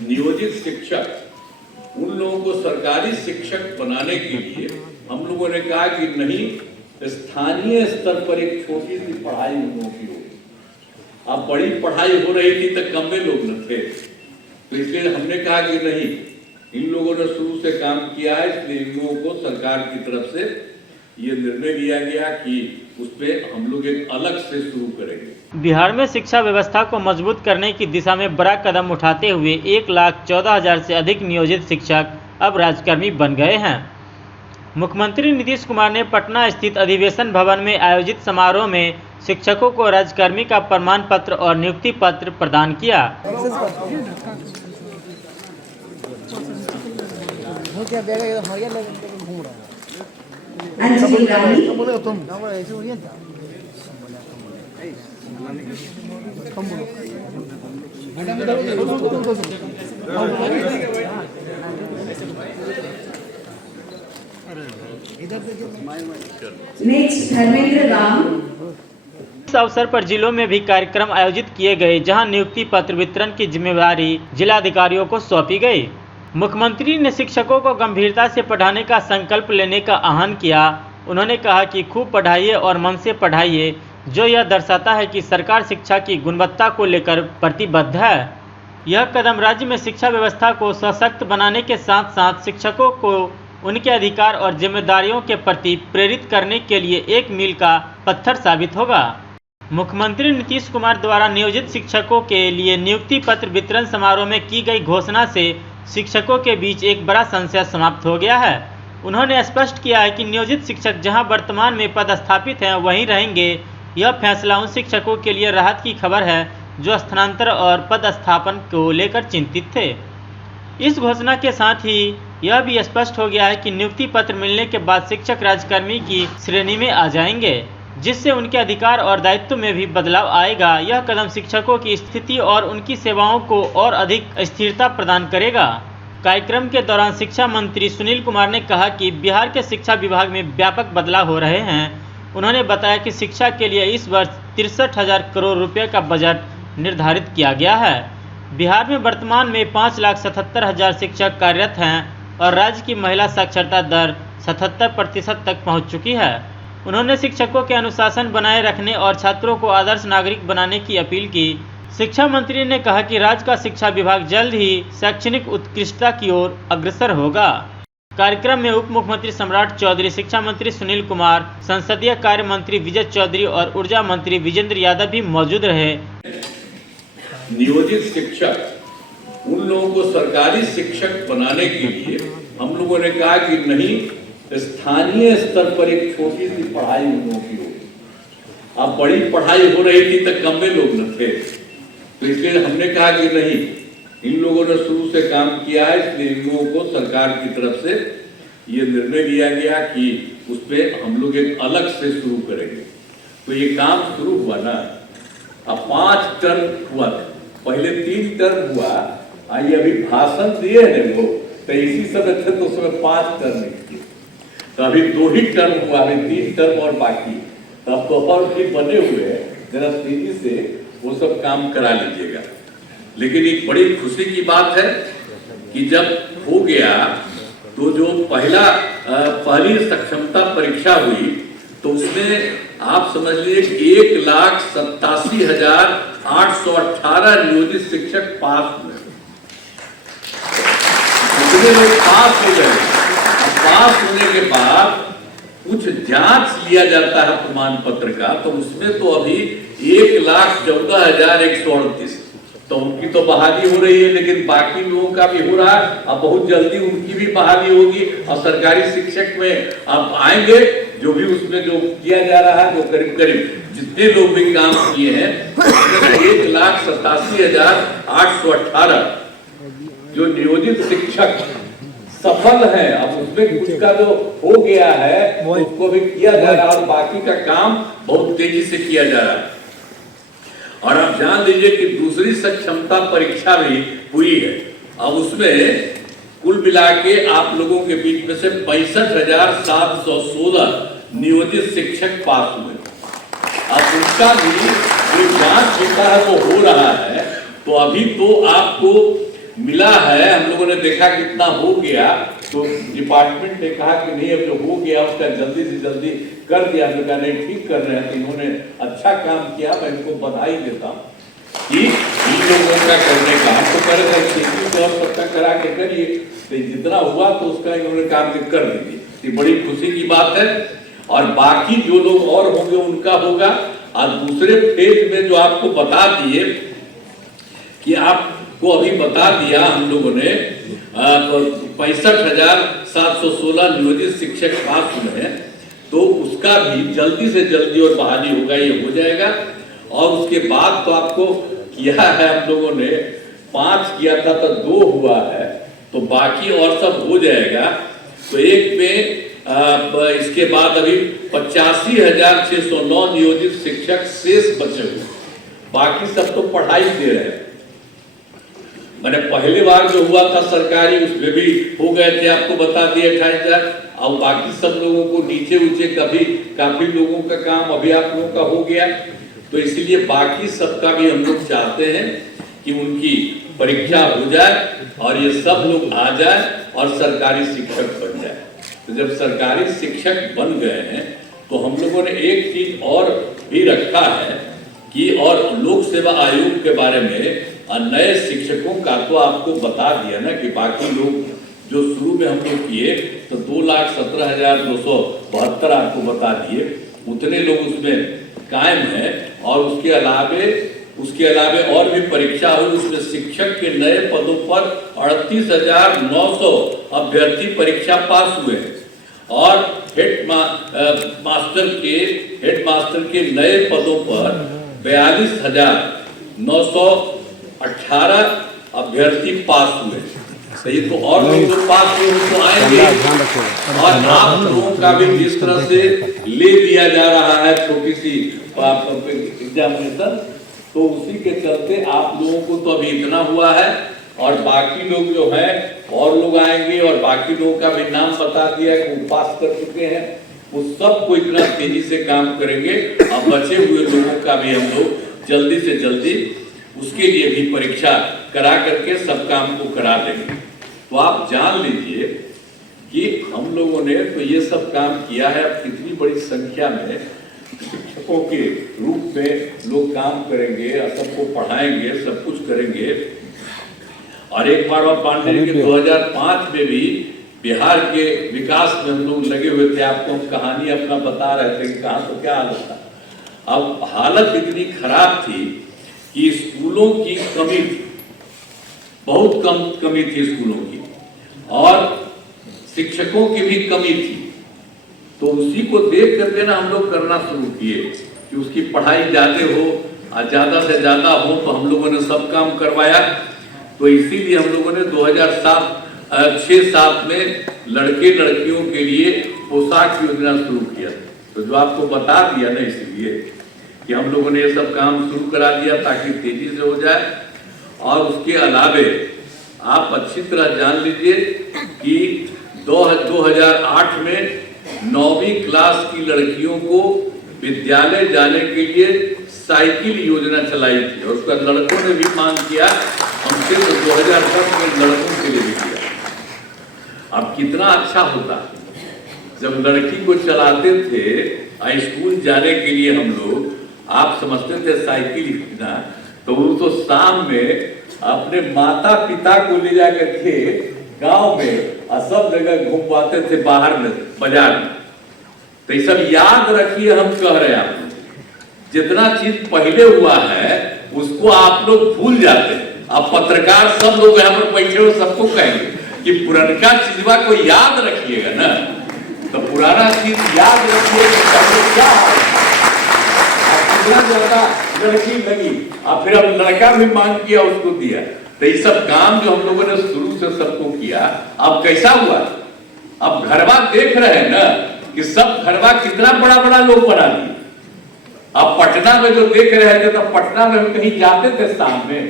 नियोजित शिक्षक उन लोगों को सरकारी शिक्षक बनाने के लिए हम लोगों ने कहा कि नहीं, स्थानीय स्तर पर एक छोटी सी पढ़ाई उन लोगों की होगी। अब बड़ी पढ़ाई हो रही थी तो कम में लोग न थे, तो इसलिए हमने कहा कि नहीं, इन लोगों ने शुरू से काम किया है, इसलिए इन लोगों को सरकार की तरफ से ये निर्णय लिया गया कि उस पर हम लोग एक अलग से शुरू करेंगे। बिहार में शिक्षा व्यवस्था को मजबूत करने की दिशा में बड़ा कदम उठाते हुए 1,14,000 से अधिक नियोजित शिक्षक अब राजकर्मी बन गए हैं। मुख्यमंत्री नीतीश कुमार ने पटना स्थित अधिवेशन भवन में आयोजित समारोह में शिक्षकों को राजकर्मी का प्रमाण पत्र और नियुक्ति पत्र प्रदान किया। इस अवसर पर जिलों में भी कार्यक्रम आयोजित किए गए, जहां नियुक्ति पत्र वितरण की जिम्मेदारी जिलाधिकारियों को सौंपी गई। मुख्यमंत्री ने शिक्षकों को गंभीरता से पढ़ाने का संकल्प लेने का आह्वान किया। उन्होंने कहा कि खूब पढ़ाइए और मन से पढ़ाइए, जो यह दर्शाता है कि सरकार शिक्षा की गुणवत्ता को लेकर प्रतिबद्ध है। यह कदम राज्य में शिक्षा व्यवस्था को सशक्त बनाने के साथ साथ शिक्षकों को उनके अधिकार और जिम्मेदारियों के प्रति प्रेरित करने के लिए एक मील का पत्थर साबित होगा। मुख्यमंत्री नीतीश कुमार द्वारा नियोजित शिक्षकों के लिए नियुक्ति पत्र वितरण समारोह में की गई घोषणा से शिक्षकों के बीच एक बड़ा संशय समाप्त हो गया है। उन्होंने स्पष्ट किया है कि नियोजित शिक्षक जहां वर्तमान में पदस्थापित हैं वहीं रहेंगे। यह फैसला उन शिक्षकों के लिए राहत की खबर है जो स्थानांतर और पदस्थापन को लेकर चिंतित थे। इस घोषणा के साथ ही यह भी स्पष्ट हो गया है कि नियुक्ति पत्र मिलने के बाद शिक्षक राजकर्मी की श्रेणी में आ जाएंगे, जिससे उनके अधिकार और दायित्व में भी बदलाव आएगा। यह कदम शिक्षकों की स्थिति और उनकी सेवाओं को और अधिक स्थिरता प्रदान करेगा। कार्यक्रम के दौरान शिक्षा मंत्री सुनील कुमार ने कहा कि बिहार के शिक्षा विभाग में व्यापक बदलाव हो रहे हैं। उन्होंने बताया कि शिक्षा के लिए इस वर्ष 63,000 करोड़ रुपये का बजट निर्धारित किया गया है। बिहार में वर्तमान में 5,77,000 शिक्षक कार्यरत हैं और राज्य की महिला साक्षरता दर 77% तक पहुंच चुकी है। उन्होंने शिक्षकों के अनुशासन बनाए रखने और छात्रों को आदर्श नागरिक बनाने की अपील की। शिक्षा मंत्री ने कहा कि राज्य का शिक्षा विभाग जल्द ही शैक्षणिक उत्कृष्टता की ओर अग्रसर होगा। कार्यक्रम में उप मुख्यमंत्री सम्राट चौधरी, शिक्षा मंत्री सुनील कुमार, संसदीय कार्य मंत्री विजय चौधरी और ऊर्जा मंत्री विजेंद्र यादव भी मौजूद रहे। नियोजित शिक्षक उन लोगों को सरकारी शिक्षक बनाने के लिए हम लोगों ने कहा कि नहीं, स्थानीय स्तर पर एक छोटी सी पढ़ाई उन लोगों की होगी। अब बड़ी पढ़ाई हो रही थी तो कम में लोग न थे, तो इसलिए हमने कहा कि नहीं, इन लोगों ने शुरू से काम किया है, इसलिए इन लोगों को सरकार की तरफ से ये निर्णय लिया गया कि उस पर हम लोग एक अलग से शुरू करेंगे। तो ये काम शुरू हुआ ना, अब 5 टर्म हुआ था, पहले 3 टर्म हुआ। आइए अभी भाषण दिए हैं लोग, तो इसी समय थे तो उसमें 5 टर्म किए, तो अभी 2 ही टर्म हुआ, अभी 3 टर्म और बाकी। तब तो और भी बने हुए हैं, जरा तेजी से वो सब काम करा लीजिएगा। लेकिन एक बड़ी खुशी की बात है कि जब हो गया तो जो पहली सक्षमता परीक्षा हुई तो उसमें आप समझ लीजिए 1,87,818 नियोजित शिक्षक पास हुए। कितने लोग पास हो गए? पास होने के बाद कुछ जांच लिया जाता है प्रमाण पत्र का, तो उसमें तो अभी 1,14,138, तो उनकी तो बहाली हो रही है, लेकिन बाकी लोगों का भी हो रहा है। अब बहुत जल्दी उनकी भी बहाली होगी और सरकारी शिक्षक में अब आएंगे, जो भी उसमें जो किया जा रहा है, जो करीब करीब जितने लोग भी काम किए हैं 1,87,818 जो नियोजित शिक्षक सफल है। अब उसमें कुछ का जो हो गया है उसको भी किया जा रहा है और बाकी का काम बहुत तेजी से किया जा रहा है। और आप जान लीजिए कि दूसरी सक्षमता परीक्षा भी हुई है। अब उसमें कुल मिला के आप लोगों के बीच में से 65,716 नियोजित शिक्षक पास हुए। अब उनका भी जो जांच होता है वो हो रहा है। तो अभी तो आपको मिला है, हम लोगों ने देखा कितना हो गया, तो डिपार्टमेंट ने कहा कि नहीं अब जो हो गया उसका जल्दी से जल्दी कर दिया। हमने कहा नहीं ठीक कर रहे हैं, तो इन्होंने अच्छा काम किया, मैं इनको बधाई देता हूँ कि इन लोगों का करने का। हम तो कर रहे खेती और सबका करा के करिए, तो जितना हुआ तो उसका इन्होंने काम कर दीजिए, ये बड़ी खुशी की बात है। और बाकी जो लोग और होंगे उनका होगा। और दूसरे फेज में जो आपको बता दिए कि आपको अभी बता दिया हम लोगों ने 65,716 नियोजित शिक्षक पास हुए हैं, तो उसका भी जल्दी से जल्दी और बहाली होगा, ये हो जाएगा। और उसके बाद तो आपको किया है हम लोगों ने 5 किया था तो 2 हुआ है, तो बाकी और सब हो जाएगा। तो एक में इसके बाद अभी 85,609 नियोजित शिक्षक शेष बचे हुए, बाकी सब तो पढ़ाई दे रहे हैं। मैंने पहले बार जो हुआ था सरकारी उसमें भी हो गए थे, आपको बता दिया 28,000। और बाकी सब लोगों को नीचे ऊंचे काफी लोगों का काम अभी आप लोगों का हो गया। तो इसलिए बाकी सबका भी हम लोग चाहते हैं कि उनकी परीक्षा हो जाए और ये सब लोग आ जाए और सरकारी शिक्षक बन जाए। तो जब सरकारी शिक्षक बन गए हैं तो हम लोगों ने एक चीज और भी रखा है कि और लोक सेवा आयोग के बारे में नए शिक्षकों का तो आपको बता दिया ना कि बाकी लोग जो शुरू में हम लोग किए तो 2,17,272 आपको बता दिए, उतने लोग उसमें कायम हैं। और उसके अलावे और भी परीक्षा हुई, उसमें शिक्षक के नए पदों पर 38,900 अभ्यर्थी परीक्षा पास हुए और हेड मास्टर के नए पदों पर 42,918 अभ्यर्थी पास हुए। सही, तो और लोग जो पास हुए तो आएंगे। और आप लोगों का भी जिस तरह से ले दिया जा रहा है छोटी सी एग्जामिनेशन, तो उसी के चलते आप लोगों को तो अभी इतना हुआ है और बाकी लोग जो है और लोग आएंगे और बाकी लोगों का भी नाम बता दिया कि वो पास कर चुके हैं, वो सबको इतना तेजी से काम करेंगे। अब बचे हुए लोगों का भी हम लोग जल्दी से जल्दी उसके लिए भी परीक्षा करा करके सब काम को करा देंगे। तो आप जान लीजिए कि हम लोगों ने तो ये सब काम किया है। अब कितनी बड़ी संख्या में शिक्षकों के रूप में लोग काम करेंगे और सबको पढ़ाएंगे, सब कुछ करेंगे। और एक बार आप पांडे के 2005 में भी बिहार के विकास में हम लोग लगे हुए थे, आपको हम कहानी अपना बता रहे थे कि कहाँ तो क्या हालत था। अब हालत इतनी खराब थी कि स्कूलों की कमी थी, बहुत कम कमी थी स्कूलों की, और शिक्षकों की भी कमी थी। तो उसी को देख करके ना हम लोग करना शुरू किए कि उसकी पढ़ाई ज्यादा हो और ज्यादा से ज्यादा हो, तो हम लोगों ने सब काम करवाया। तो इसीलिए हम लोगों ने 2006-7 में लड़के लड़कियों के लिए पोशाक योजना शुरू किया। तो जो आपको बता दिया ना, इसलिए कि हम लोगों ने ये सब काम शुरू करा दिया ताकि तेजी से हो जाए। और उसके अलावे आप अच्छी तरह जान लीजिए कि 2008 में 9वीं क्लास की लड़कियों को विद्यालय जाने के लिए साइकिल योजना चलाई थी और उसका लड़कों ने भी मांग किया हमसे, तो 2010 में लड़कों के लिए भी किया। अब कितना अच्छा होता जब लड़की को चलाते थे स्कूल जाने के लिए हम लोग, आप समझते थे साइकिल योजना, तो वो तो शाम में अपने माता पिता को ले जाकर के गांव में और सब जगह घुमवाते थे बाहर में, बाजार में। तो ये सब याद रखिए, हम कह रहे हैं आप लोग, जितना चीज पहले हुआ है उसको आप लोग भूल जाते हैं। अब पत्रकार सब लोग यहाँ पर बैठे हो, सबको कहेंगे कि पुराना चीजवा को याद रखिएगा ना, तो पुराना चीज याद रखिएगा क्या ज्यादा लड़की लगी और फिर अब लड़का भी मांग किया, उसको दिया। तो ये सब काम जो हम लोगों ने शुरू से सबको किया, अब कैसा हुआ? अब घरवा देख रहे हैं ना कि सब घरवा कितना बड़ा बड़ा लोग बना दिए। अब पटना में जो देख रहे थे, तो पटना में हम कहीं जाते थे शाम में